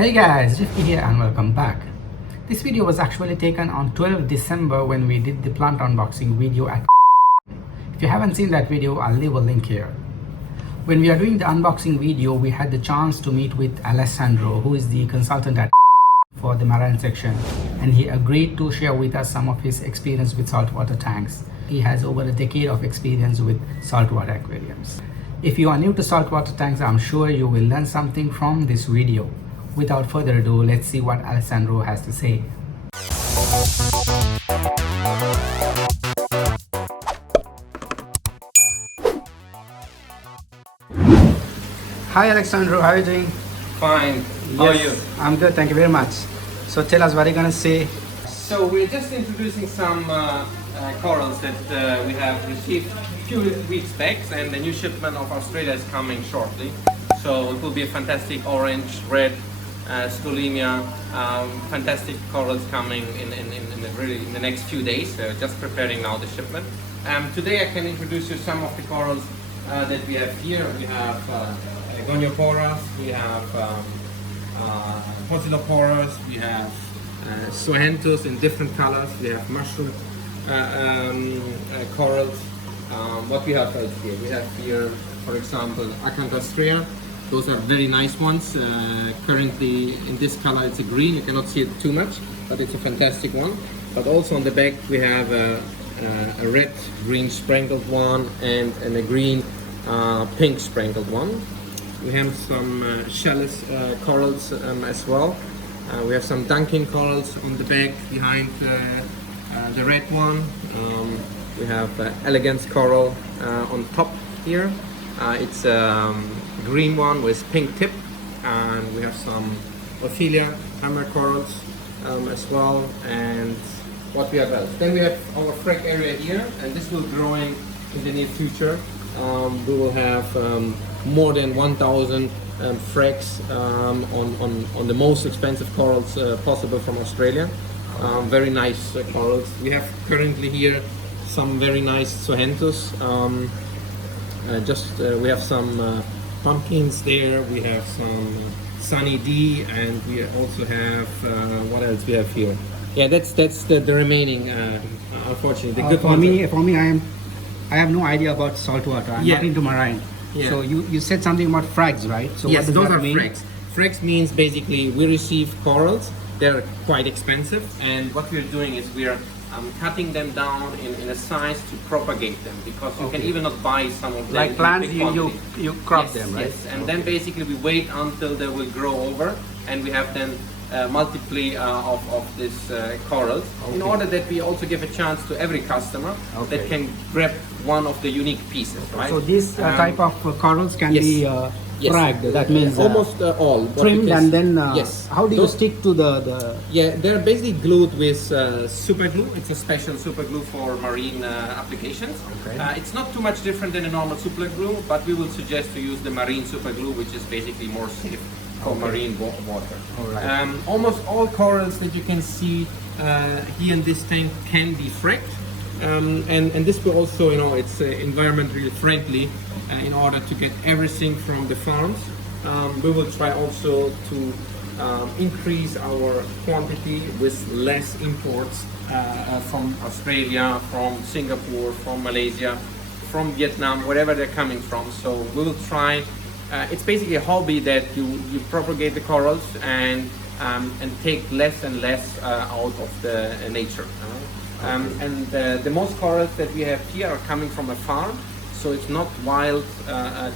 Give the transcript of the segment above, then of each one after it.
Hey guys, Rifshy here and welcome back. This video was actually taken on 12th December when we did the plant unboxing video at If you haven't seen that video, I'll leave a link here. When we are doing the unboxing video, we had the chance to meet with Alessandro, who is the consultant at for the marine section, and he agreed to share with us some of his experience with saltwater tanks. He has over a decade of experience with saltwater aquariums. If you are new to saltwater tanks, I'm sure you will learn something from this video. Without further ado, let's see what Alessandro has to say. Hi Alessandro, how are you doing? Fine. How are you? I'm good, thank you very much. So tell us what you're gonna say. So we're just introducing some corals that we have received a few weeks back, and the new shipment of Australia is coming shortly. So it will be a fantastic orange, red, scolemia, fantastic corals coming in the next few days. Just preparing now the shipment. Today I can introduce you some of the corals that we have here. We have gonioporas, we have potiloporas, we have zoanthus in different colors, we have mushroom corals. What we have right here? We have here, for example, acanthostrea. Those are very nice ones. Currently in this color it's a green, you cannot see it too much, but it's a fantastic one. But also on the back we have a red green sprinkled one and a green pink sprinkled one. We have some shellless corals as well. We have some dunking corals on the back behind the red one. We have elegance coral on top here. It's a green one with pink tip, and we have some Ophelia hammer corals as well. And what we have else? Then we have our frag area here, and this will growing in the near future. We will have more than 1,000 frags on the most expensive corals possible from Australia. Very nice corals. We have currently here some very nice zoanthus. We have some pumpkins there. We have some Sunny D, and we also have what else we have here? Yeah, that's the remaining. Unfortunately, the good for me, I have no idea about saltwater. I'm not into marine. Yeah. So you said something about frags, right? So yes, what does those that are mean? frags. Frags means basically we receive corals. They're quite expensive, and what we're doing is we're cutting them down in a size to propagate them, because you can even not buy some of them. Like plants, you crop them, right? Yes, and then basically we wait until they will grow over, and we have then multiply of these corals, in order that we also give a chance to every customer that can grab one of the unique pieces, right? So this type of corals can be fragged. That means almost all trimmed, and then yes. How do you stick to the? Yeah, they're basically glued with super glue. It's a special super glue for marine applications. Okay. It's not too much different than a normal super glue, but we will suggest to use the marine super glue, which is basically more safe for marine water. All right. Almost all corals that you can see here in this tank can be fragged. And this will also, it's environmentally friendly in order to get everything from the farms. We will try also to increase our quantity with less imports from Australia, from Singapore, from Malaysia, from Vietnam, wherever they're coming from. So we will try. It's basically a hobby that you propagate the corals and take less and less out of the nature. And the most corals that we have here are coming from a farm, so it's not wild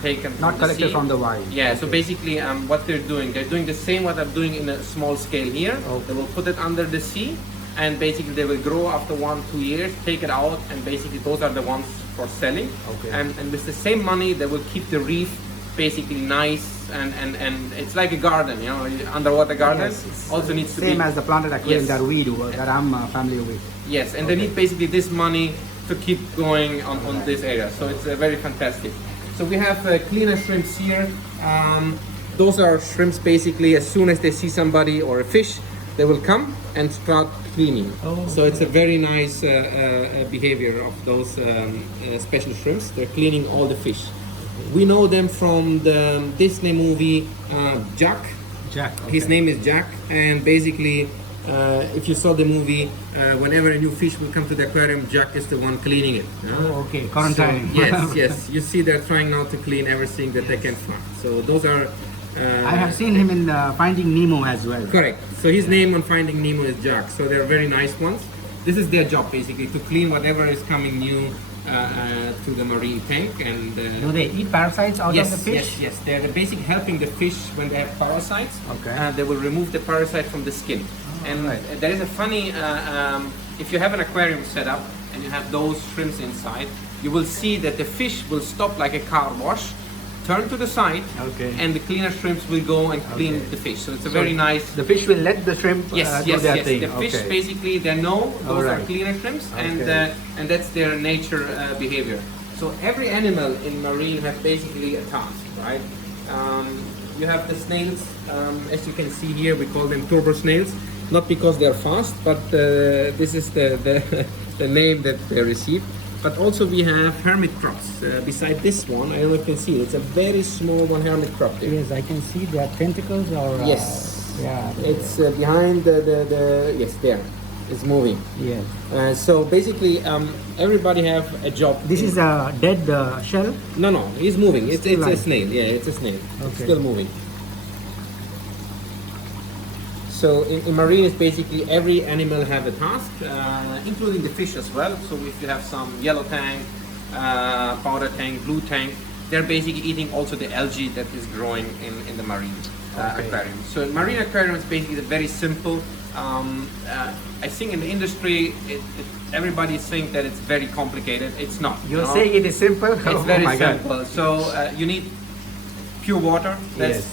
taken from Not collected from the wild. Yeah, so basically what they're doing the same what I'm doing in a small scale here. They will put it under the sea, and basically they will grow after 1-2 years, take it out, and basically those are the ones for selling. And with the same money they will keep the reef basically nice, and it's like a garden, underwater garden. Yes, also needs to be same as the planted aquarium that we do, that I'm familiar with. Yes, and they need basically this money to keep going on this area. So it's very fantastic. So we have cleaner shrimps here. Those are shrimps basically, as soon as they see somebody or a fish, they will come and start cleaning. So it's a very nice behavior of those special shrimps. They're cleaning all the fish. We know them from the Disney movie Jack. Jack. His name is Jack, and basically, if you saw the movie, whenever a new fish will come to the aquarium, Jack is the one cleaning it. Oh, okay. Quarantine. So, yes. You see, they're trying now to clean everything that they can find. So those are. I have seen him in Finding Nemo as well. Correct. So his name on Finding Nemo is Jack. So they're very nice ones. This is their job basically, to clean whatever is coming new to the marine tank. And Do they eat parasites out of the fish? Yes. They're basically helping the fish when they have parasites. Okay. They will remove the parasite from the skin. And there is a funny, if you have an aquarium set up and you have those shrimps inside, you will see that the fish will stop like a car wash, turn to the side, and the cleaner shrimps will go and clean the fish. So it's a very nice. The fish will let the shrimp do their thing. The fish basically, they know those are cleaner shrimps, and that's their nature behavior. So every animal in marine has basically a task, right? You have the snails, as you can see here, we call them turbo snails, not because they're fast, but this is the name that they receive. But also we have hermit crabs. Beside this one, I don't know if you can see, it's a very small one, hermit crab there. Yes, I can see their tentacles or... Yes. Yeah. It's behind yes, there. It's moving. Yes. So basically, everybody have a job. This is a dead shell? No, it's moving. It's a alive. snail. Yeah, it's a snail. It's Okay. still moving. So in marine, it's basically every animal have a task, including the fish as well. So if you have some yellow tank, powder tank, blue tank, they're basically eating also the algae that is growing in the marine aquarium. So marine aquarium is basically very simple. I think in the industry, everybody thinks that it's very complicated. It's not. You're saying it is simple? It's very simple. So you need pure water. That's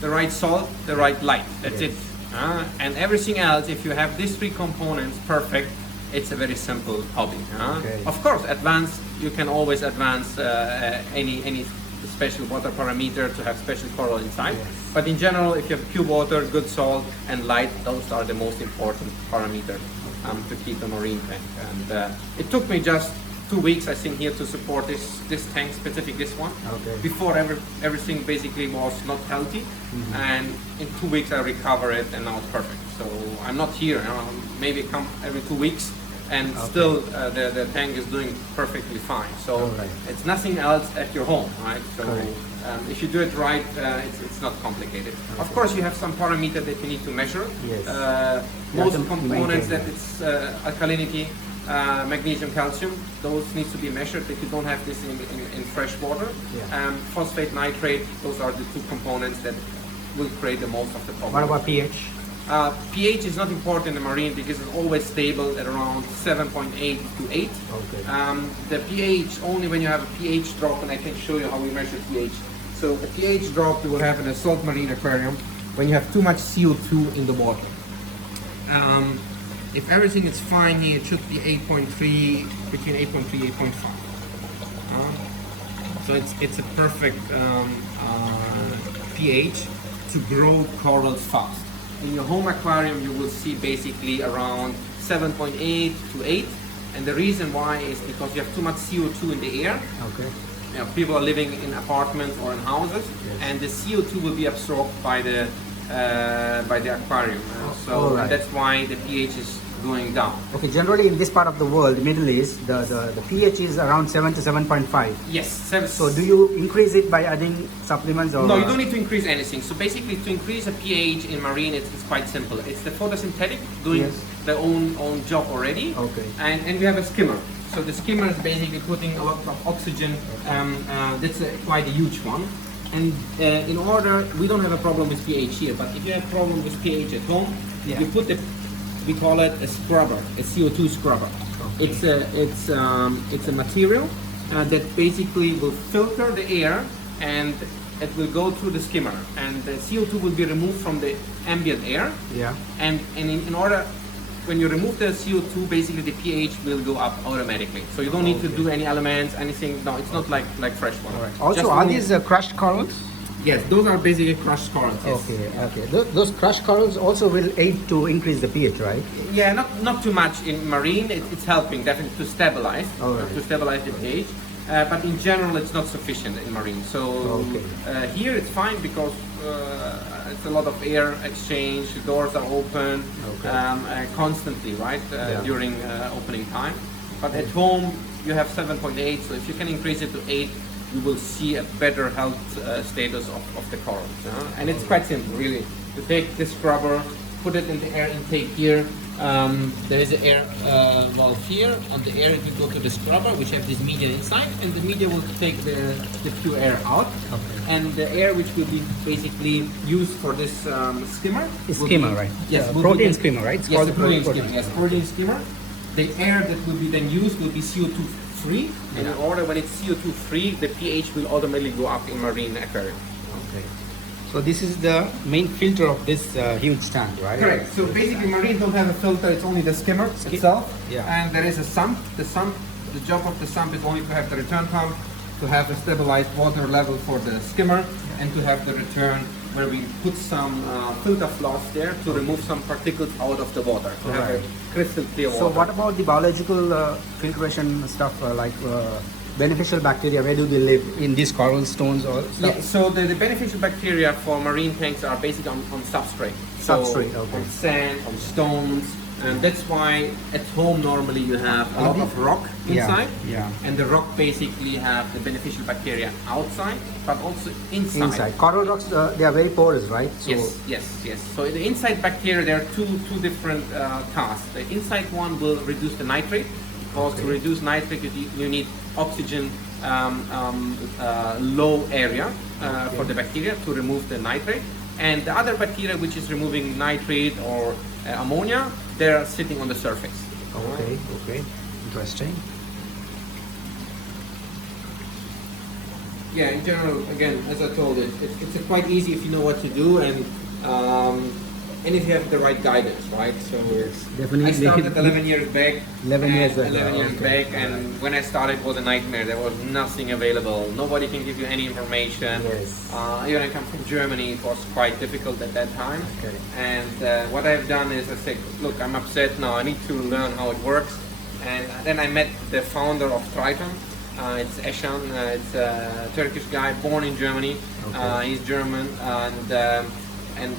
the right salt, the right light. That's it. And everything else, if you have these three components perfect, it's a very simple hobby. Of course, advanced, you can always advance any special water parameter to have special coral inside. But in general, if you have pure water, good salt, and light, those are the most important parameters to keep the marine tank. And it took me just 2 weeks, I think, here to support this tank, specific this one. Before everything basically was not healthy, and in 2 weeks I recovered it, and now it's perfect. So I'm not here. Maybe come every 2 weeks, and still the tank is doing perfectly fine. So it's nothing else at your home, right? So if you do it right, it's not complicated. Of course, you have some parameter that you need to measure. Most components that it's alkalinity. Magnesium, calcium, those needs to be measured if you don't have this in fresh water. Phosphate, nitrate, those are the two components that will create the most of the problem. What about pH? pH is not important in the marine because it's always stable at around 7.8 to 8. The pH, only when you have a pH drop, and I can show you how we measure pH. So a pH drop you will have in a salt marine aquarium when you have too much CO2 in the water. If everything is fine here, it should be 8.3, between 8.3 and 8.5. So it's a perfect pH to grow corals fast. In your home aquarium, you will see basically around 7.8 to 8. And the reason why is because you have too much CO2 in the air. You know, people are living in apartments or in houses, and the CO2 will be absorbed by the aquarium. So that's why the pH is going down. Okay, generally in this part of the world, Middle East, the pH is around 7 to 7.5. Yes. 7. So do you increase it by adding supplements or? No, you don't need to increase anything. So basically to increase a pH in marine, it's quite simple. It's the photosynthetic doing their own job already. And we have a skimmer. So the skimmer is basically putting a lot of oxygen. That's quite a huge one. And in order, we don't have a problem with pH here, but if you have a problem with pH at home, you put we call it a scrubber, a CO2 scrubber. It's a material that basically will filter the air, and it will go through the skimmer, and the CO2 will be removed from the ambient air. And in order, when you remove the CO2, basically the pH will go up automatically. So you don't need to do any elements, anything. No, it's not like fresh water. Also, are these crushed corals? Yes, those are basically crushed corals. Yes. Those crushed corals also will aid to increase the pH, right? Yeah, not too much in marine. It's helping definitely to stabilize, to stabilize the pH. but in general it's not sufficient in marine. So here it's fine because it's a lot of air exchange, the doors are open constantly, right, during opening time. But at home you have 7.8, so if you can increase it to 8, you will see a better health status of the corals. And it's quite simple, really. You take the scrubber, put it in the air intake here. There is an air valve here. On the air, you go to the scrubber, which have this media inside, and the media will take the pure air out. And the air, which will be basically used for this skimmer. Skimmer, right? Yes, protein skimmer, right? It's yes, called the protein skimmer. Yes, protein skimmer. The air that will be then used will be CO2 free, and in order when it's CO2 free, the pH will automatically go up in marine aquarium. Okay. So this is the main filter of this huge tank, right? Correct. So basically, marine don't have a filter; it's only the skimmer itself. Yeah. And there is a sump. The job of the sump is only to have the return pump, to have a stabilized water level for the skimmer, and to have the return where we put some filter floss there to remove some particles out of the water, to have a crystal clear water. So what about the biological filtration stuff, like beneficial bacteria? Where do they live? In these coral stones or stuff? Yeah, so the beneficial bacteria for marine tanks are basically on substrate. Substrate, okay. On sand, on stones. And that's why at home normally you have a lot of rock inside. Yeah. And the rock basically have the beneficial bacteria outside, but also inside. Coral rocks, they are very porous, right? So Yes. So the inside bacteria, there are two different tasks. The inside one will reduce the nitrate, because to reduce nitrate you need oxygen low area for the bacteria to remove the nitrate. And the other bacteria, which is removing nitrate or ammonia, they're sitting on the surface. Okay, interesting. Yeah, in general, again, as I told you, it's quite easy if you know what to do and if you have the right guidance, right? So definitely. I started 11 years back. 11 years back, and when I started, it was a nightmare. There was nothing available. Nobody can give you any information. Yes. Even I come from Germany, it was quite difficult at that time. Okay. And what I've done is I said, look, I'm upset now. I need to learn how it works. And then I met the founder of Triton. It's Eshan. It's a Turkish guy born in Germany. He's German, and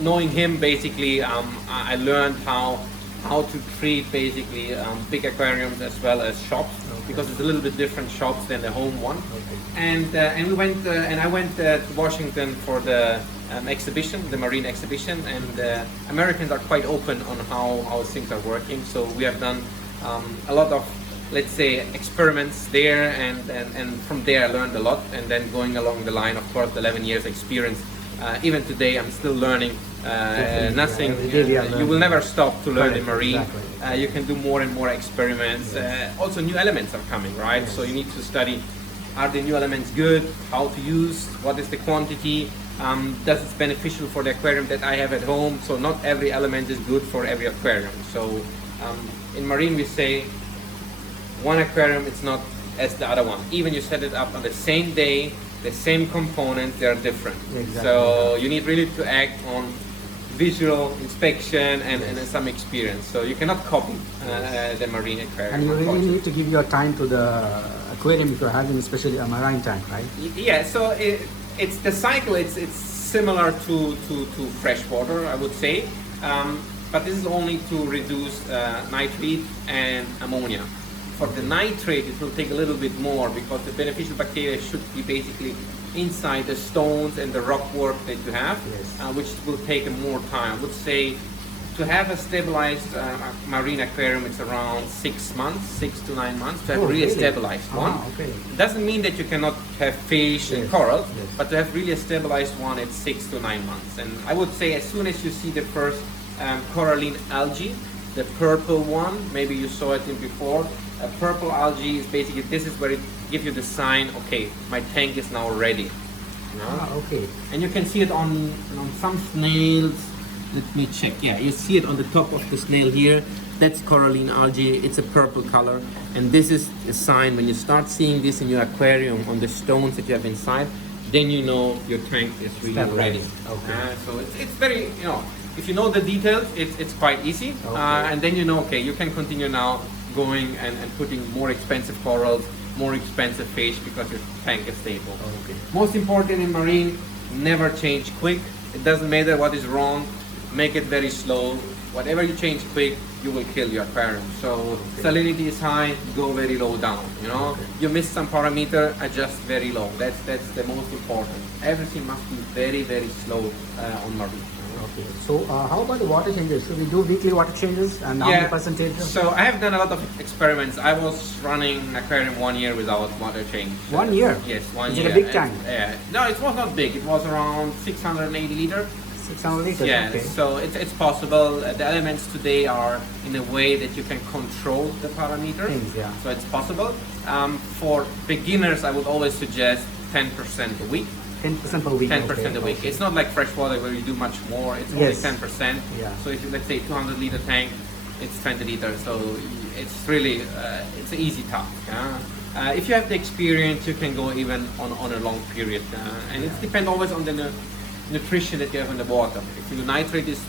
knowing him, basically, I learned how to treat basically big aquariums as well as shops, because it's a little bit different shops than the home one. And we went and I went to Washington for the exhibition, the marine exhibition, and Americans are quite open on how things are working. So we have done a lot of, let's say, experiments there, and from there I learned a lot. And then going along the line, of course, the 11 years experience. Even today, I'm still learning. Nothing. You will never stop to learn in marine. Exactly. You can do more and more experiments. Also, new elements are coming, right? So you need to study: are the new elements good? How to use? What is the quantity? Does it's beneficial for the aquarium that I have at home? So not every element is good for every aquarium. So in marine, we say one aquarium it's not as the other one. Even you set it up on the same day. The same components, they are different. Exactly. So you need really to act on visual inspection and some experience. So you cannot copy the marine aquarium. And you really need to give your time to the aquarium if you're having especially a marine tank, right? Yeah, so it's the cycle, it's similar to freshwater, I would say. But this is only to reduce nitrate and ammonia. For the nitrate, it will take a little bit more because the beneficial bacteria should be basically inside the stones and the rock work that you have, which will take more time. I would say to have a stabilized marine aquarium, it's around 6 months, 6 to 9 months to have really stabilized one. It doesn't mean that you cannot have fish and coral, but to have really a stabilized one, it's 6 to 9 months. And I would say as soon as you see the first Coraline algae, the purple one, maybe you saw it in before. A purple algae is basically, this is where it gives you the sign, okay, my tank is now ready. And you can see it on some snails. Let me check. Yeah, you see it on the top of the snail here. That's Coraline algae. It's a purple color. And this is a sign when you start seeing this in your aquarium on the stones that you have inside, then you know your tank is really ready. So it's very, if you know the details, it's quite easy. And then you know, okay, you can continue now going and putting more expensive corals more expensive fish because your tank is stable. Okay. Most important in marine, never change quick. It doesn't matter what is wrong, make it very slow. Whatever you change quick, you will kill your aquarium. So salinity is high, go very low down. You know, you miss some parameter, adjust very low. That's the most important. Everything must be very slow on marine. Okay. So how about the water changes? Should we do weekly water changes and how many percentage? So I have done a lot of experiments. I was running aquarium 1 year without water change. 1 year? Yes, 1 Is year. it a big tank? No, it was not big. It was around 680 liters. 600 liters? Yeah, okay. so it's possible. The elements today are in a way that you can control the parameters. Things, yeah. So it's possible. For beginners, I would always suggest 10% a week. 10% per week. 10% a week. It's not like freshwater where you do much more. It's only 10%. Yeah. So if you, let's say 200 liter tank, it's 20 liters. So it's really it's an easy task. If you have the experience, you can go even on a long period. And it depends always on the nutrition that you have in the water. If your nitrate is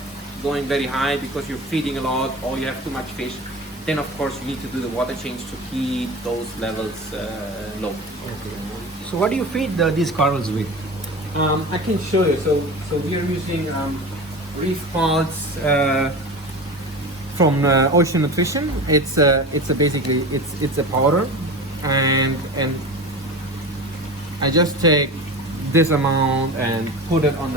going very high because you're feeding a lot or you have too much fish, then of course you need to do the water change to keep those levels low. Okay. So what do you feed these corals with? I can show you. So we are using reef pods from Ocean Nutrition. It's basically a powder, and I just take this amount and put it on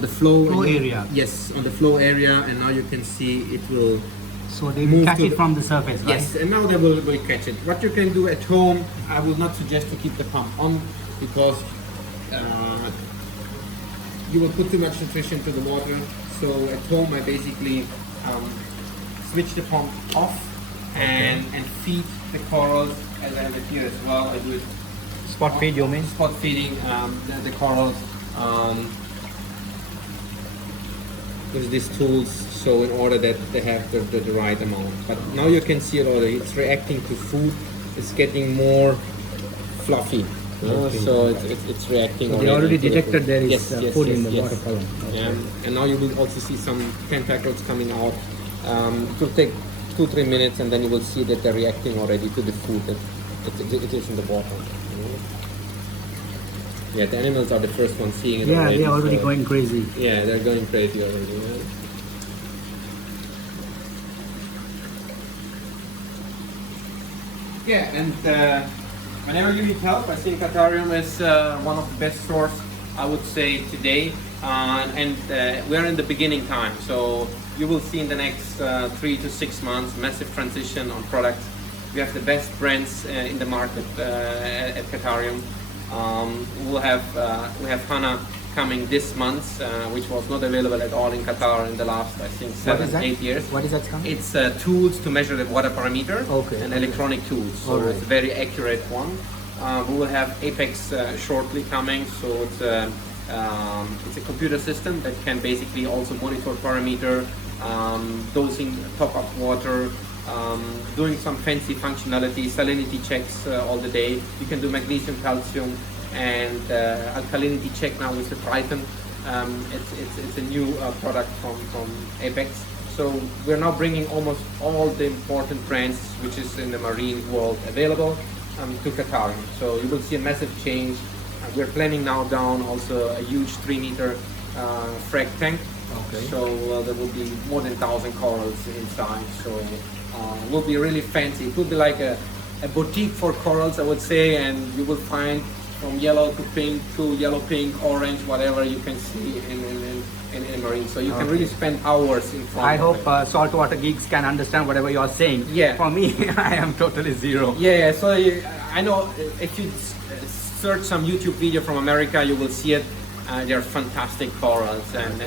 the flow area. Yes, on the flow area, and now you can see it will. So they will catch it from the surface, right? Yes, and now they will catch it. What you can do at home, I would not suggest to keep the pump on because you will put too much nutrition to the water. So at home, I basically switch the pump off and feed the corals, as I have it here as well. I do it Spot feed, you mean? spot feeding the corals with these tools, so in order that they have the right amount. But now you can see it already, it's reacting to food, it's getting more fluffy. So it's reacting So they already to the detected food. there is food in the yes. water column. Okay. And now you will also see some tentacles coming out. It will take 2-3 minutes and then you will see that they're reacting already to the food that it is in the water. Yeah, the animals are the first ones seeing it Yeah, already. they're already so- going crazy. Yeah, they're going crazy already. Yeah, and whenever you need help, I think Aquarium is one of the best source, I would say, today. We're in the beginning time, so you will see in the next 3 to 6 months massive transition on products. We have the best brands in the market at Aquarium. We have Hana coming this month, which was not available at all in Qatar in the last, I think, 7-8 years. What is that coming? It's tools to measure the water parameter and electronic tools. So Alright. it's a very accurate one. We will have Apex shortly coming. So it's a computer system that can basically also monitor parameter, dosing, top up water, doing some fancy functionality, salinity checks all the day. You can do magnesium, calcium, and alkalinity check now with the Triton. It's a new product from Apex. So we're now bringing almost all the important brands which is in the marine world available to Qatar. So you will see a massive change. We're planning now down also a huge 3-meter frag tank. Okay. So there will be more than 1,000 corals inside. So it will be really fancy. It will be like a boutique for corals, I would say, and you will find from yellow to pink to yellow, pink, orange, whatever you can see in marine. So you can really spend hours in front I of hope it. saltwater geeks can understand whatever you are saying. Yeah. For me, I am totally zero. Yeah, so I know if you search some YouTube video from America, you will see it. They're fantastic corals and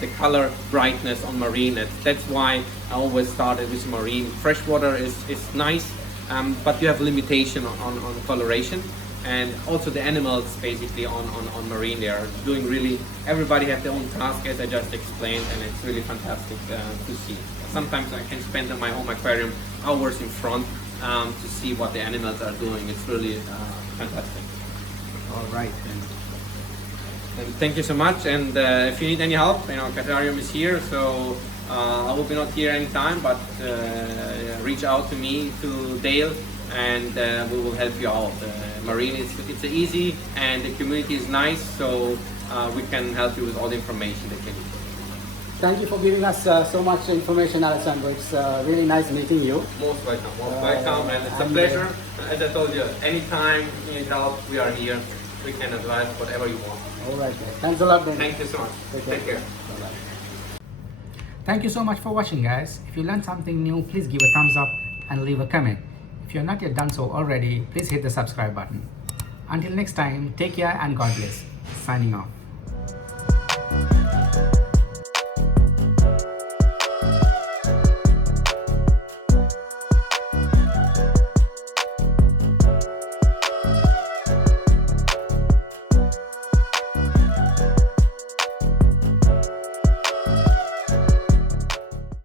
the color brightness on marine. That's why I always started with marine. Freshwater is nice, but you have limitation on coloration. And also the animals basically on marine, they are doing really, everybody has their own task as I just explained, and it's really fantastic to see. Sometimes I can spend in my home aquarium hours in front to see what the animals are doing. It's really fantastic. All right then. And thank you so much, and if you need any help, Aquarium is here, so I will be not here anytime, but reach out to me, to Dale, and we will help you out. Marine, it's easy and the community is nice, so we can help you with all the information that you need. Thank you for giving us so much information, Alessandro. It's really nice meeting you. Most welcome, and it's a pleasure. As I told you, anytime you need help, we are here. We can advise whatever you want. All right, guys. Thanks a lot, then. Thank you so much. Take care. Bye-bye. Thank you so much for watching, guys. If you learned something new, please give a thumbs up and leave a comment. If you have not yet done so already, please hit the subscribe button. Until next time, take care and God bless. Signing off.